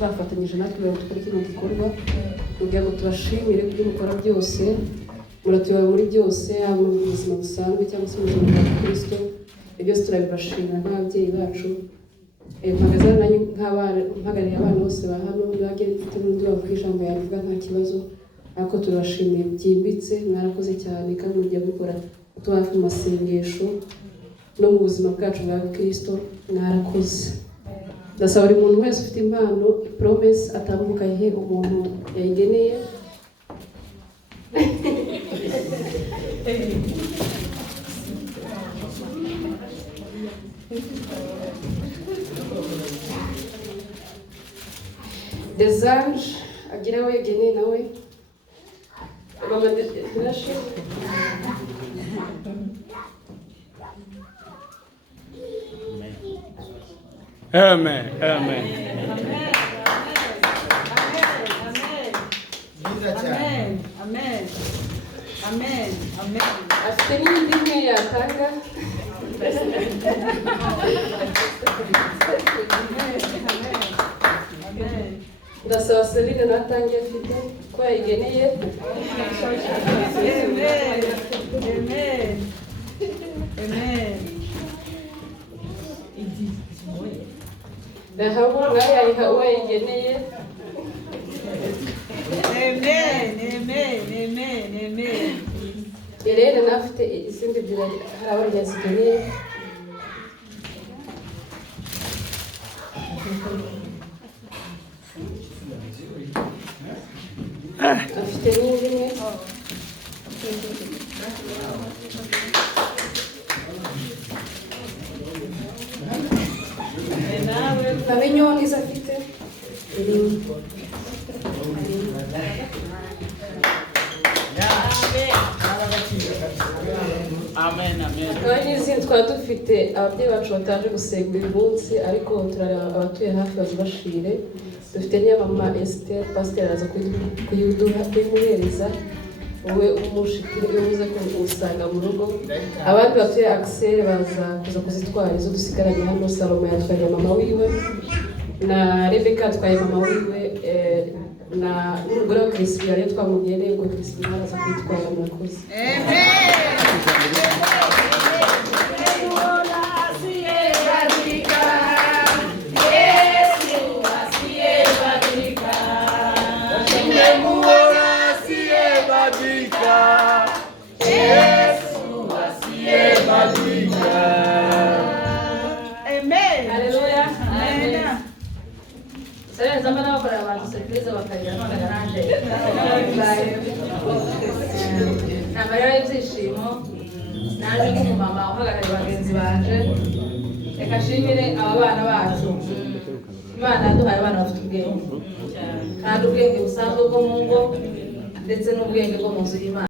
bafatanyije natwe gukora kino gikorwa kugira ngo tubashimire kubyo mukora byose, muratuyobora muri byose, haba mu buzima busanzwe cyangwa se mu buzima bwa Kristo. Ibyo byose turabibashimira nk'ababyeyi bacu. Mpagarariye abana bose ba hano, bagere mfite n'undi bavuga ijambo yavuga nta kibazo, ariko turabashimiye byimbitse, mwarakoze cyane kandi mugiye gukora tubafi mu masengesho no mu buzima bwacu bwa Kristo, mwarakoze. Ndasaba buri muntu wese ufite impano promise atambuka ihe umuntu yayigeneye. Desange agira we yageneye nawe. Mama Desirashe. Amen. Amen. Amen. Amen. Amen. Afite n'indi imwe yatanga. Ndasaba Celine natangiye afite ko yayigeneye. Amen. Amen. Amen. Ndahabu yayiha wayigeneye. Amen. Amen. Amen. Amen. Irene nafite izindi ebyiri hari abandi yazigeneye. Afite n'indi imwe. Abenyoni afite. Amen. Amen. N'izindi twaba dufite ababyeyi bacu bataje gusenga uyu munsi, ariko turareba abatuye hafi bazibashire. Dufite niya mama Esther, pasteur aza kuyimuhereza wowe umushikire uze kumusanga mu rugo. Abandi batuye Axel baza kuza kuzitwara izo dusigaranye hano. Salome yatwaye mama wiwe na Rebecca atwaye mama wiwe na n'umugore wa Crispin yari twamugeneye ngo Crispin araza kwitwara. Murakoze. Amen. Haleluya. Amen. Sasa zamani hapo kuna watu surprise wakaja nje. Na bari ibyishimo naje ku mama uhagarariye bagenzi banje. Reka shimire aba bana bacu. Imana yaduhaye abana bafite ubwenge. Kandi ubwenge busanzwe bwo mu ngo ndetse n'ubwenge bwo mu nzu y'Imana.